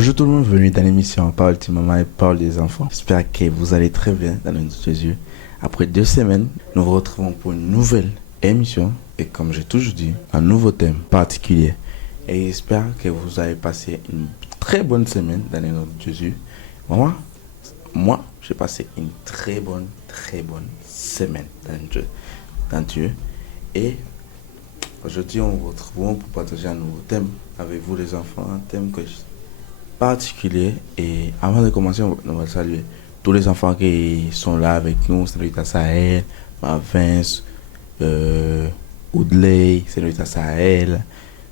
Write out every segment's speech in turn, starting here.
Bonjour tout le monde, bienvenue dans l'émission Parole de Maman et Parole des enfants. J'espère que vous allez très bien dans le nom de Jésus. Après 2 semaines, nous vous retrouvons pour une nouvelle émission et comme j'ai toujours dit, un nouveau thème particulier. Et j'espère que vous avez passé une très bonne semaine dans le nom de Jésus. Moi, j'ai passé une très bonne semaine dans Dieu. Et aujourd'hui, on vous retrouve pour partager un nouveau thème avec vous les enfants, un thème particulier. Et avant de commencer, on va saluer tous les enfants qui sont là avec nous. Señorita Sahel, Vince, Oudley, Señorita Sahel,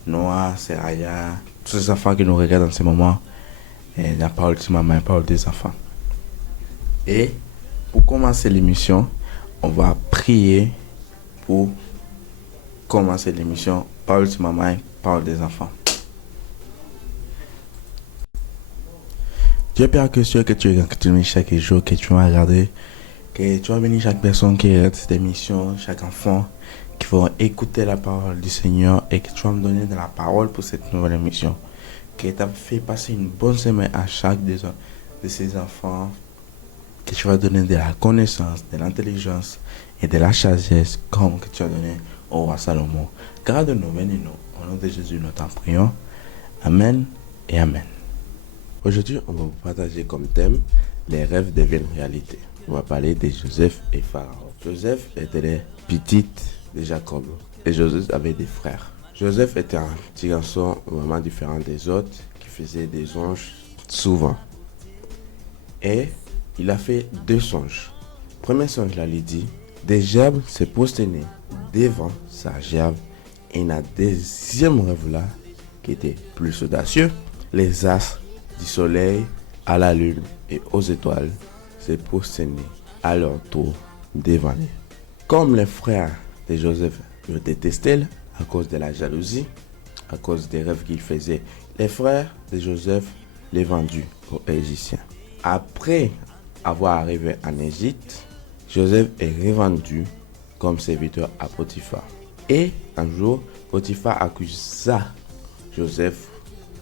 Noah, Seraya, tous les enfants qui nous regardent en ce moment. Et la parole de maman, la parole des enfants. Et pour commencer l'émission, on va prier pour commencer l'émission Parole de maman, parole des enfants. Dieu Père que tu es chaque jour, que tu vas regarder, que tu vas bénir chaque personne qui regarde cette émission, chaque enfant qui va écouter la parole du Seigneur et que tu vas me donner de la parole pour cette nouvelle émission. Que tu as fait passer une bonne semaine à chaque de ces enfants, que tu vas donner de la connaissance, de l'intelligence et de la sagesse comme que tu as donné au roi Salomon. Garde-nous, bénis-nous, au nom de Jésus nous t'en prions. Amen et Amen. Aujourd'hui, on va vous partager comme thème les rêves deviennent réalité. On va parler de Joseph et Pharaon. Joseph était le petit de Jacob et Joseph avait des frères. Joseph était un petit garçon vraiment différent des autres qui faisait des songes souvent. Et il a fait 2 songes. Le premier songe, là, il dit des gerbes se prosternaient devant sa gerbe. Et un deuxième rêve là, qui était plus audacieux, les astres du soleil à la lune et aux étoiles se prosternaient à leur tour devant lui. Comme les frères de Joseph le détestaient à cause de la jalousie, à cause des rêves qu'il faisait, les frères de Joseph les vendus aux Égyptiens. Après avoir arrivé en Égypte, Joseph est revendu comme serviteur à Potiphar. Et un jour, Potiphar accusa Joseph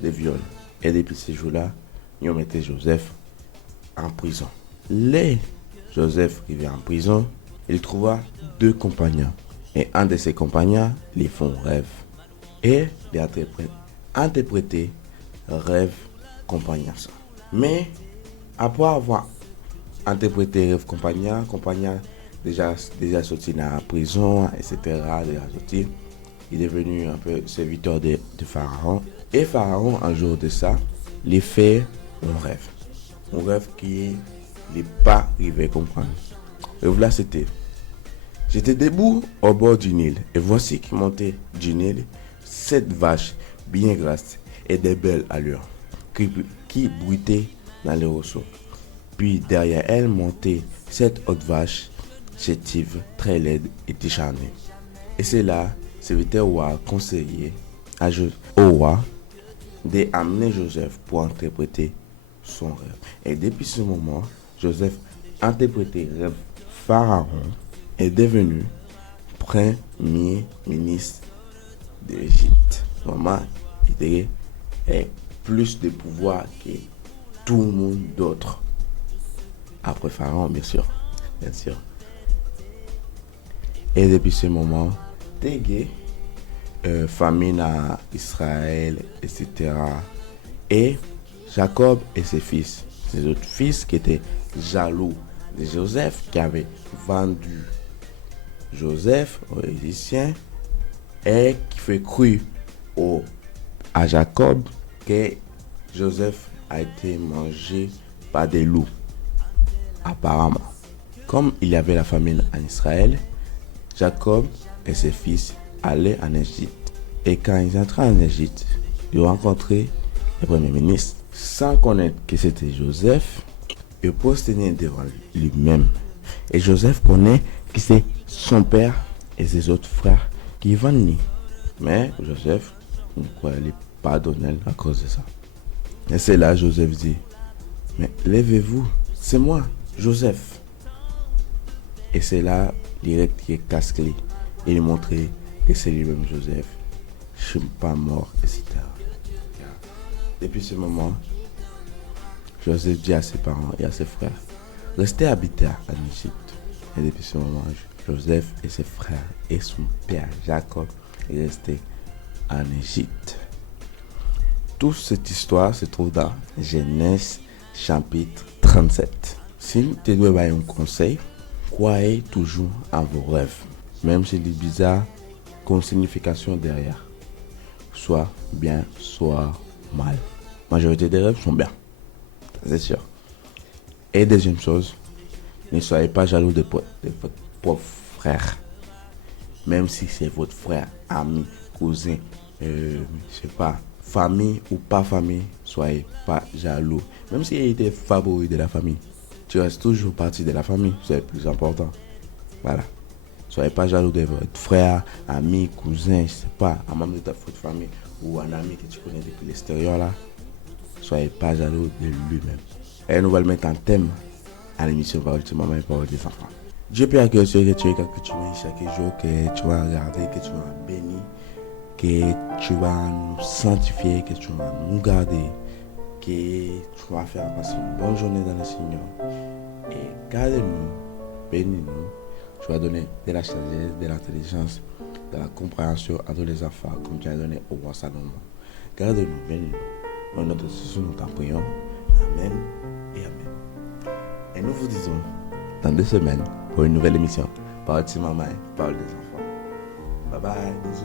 de viol. Et depuis ce jour-là, ils ont mis Joseph en prison. Joseph arrivé en prison, il trouva 2 compagnons. Et un de ses compagnons les font rêve. Et il a interprété rêve compagnon. Mais après avoir interprété rêve compagnon déjà sorti de la prison, etc. Déjà sorti, il est devenu un peu serviteur de Pharaon. Et Pharaon, un jour de ça, il fait un rêve. Un rêve qui n'est pas arrivé à comprendre. Et voilà, j'étais debout au bord du Nil. Et voici qui montait du Nil 7 vaches bien grasses et de belles allures qui bruitaient dans les roseaux. Puis derrière elles montaient 7 autres vaches chétives, très laides et décharnées. Et c'est là, le serviteur roi conseillé au roi d'amener Joseph pour interpréter son rêve. Et depuis ce moment, Joseph interprété le rêve. Pharaon est devenu premier ministre d'Égypte. Vraiment, il a plus de pouvoir que tout le monde d'autre. Après Pharaon, bien sûr. Et depuis ce moment, famine à Israël, etc. Et Jacob et ses autres fils qui étaient jaloux de Joseph, qui avait vendu Joseph aux Égyptiens et qui fait croire à Jacob que Joseph a été mangé par des loups. Apparemment, comme il y avait la famine en Israël, Jacob et ses fils allaient en Égypte. Et quand ils entraient en Égypte, ils ont rencontré le premier ministre. Sans connaître que c'était Joseph, il prosternait devant lui-même. Et Joseph connaît que c'est son père et ses autres frères qui vendent. Mais Joseph ne croyait pas donner à cause de ça. Et c'est là Joseph dit, mais levez-vous, c'est moi, Joseph. Et c'est là direct qui est casqué. Il montrait que c'est lui-même Joseph. Je ne suis pas mort, etc. Depuis ce moment, Joseph dit à ses parents et à ses frères, restez habités en Égypte. Et depuis ce moment, Joseph et ses frères et son père Jacob est resté en Égypte. Toute cette histoire se trouve dans Genèse chapitre 37. Si tu dois avoir un conseil, croyez toujours en vos rêves, même si c'est bizarre, qu'on signification derrière. Soit bien, soit mal. La majorité des rêves sont bien, c'est sûr. Et deuxième chose, ne soyez pas jaloux de votre propre frère. Même si c'est votre frère, ami, cousin, je sais pas, famille ou pas famille, soyez pas jaloux. Même s'il était favori de la famille, tu restes toujours partie de la famille, c'est le plus important. Voilà. Soyez pas jaloux de votre frère, ami, cousin, je sais pas, un membre de ta famille ou un ami que tu connais depuis l'extérieur là. Soyez pas jaloux de lui-même. Et nous allons le mettre en thème à l'émission Parole de maman et Parole des enfants. Dieu peut accueillir que tu es chaque jour, que tu vas regarder, que tu vas bénir, que tu vas nous sanctifier, que tu vas nous garder, que tu vas faire passer une bonne journée dans le Seigneur. Et garde-nous, bénis-nous. Tu vas donner de la sagesse, de l'intelligence, de la compréhension à tous les enfants, comme tu as donné au roi Salomon. Garde-nous, bénis-nous. Au nom de Jésus, nous t'en prions. Amen et Amen. Et nous vous disons, dans 2 semaines, pour une nouvelle émission, Parole de maman, Parole des enfants. Bye bye, bisous.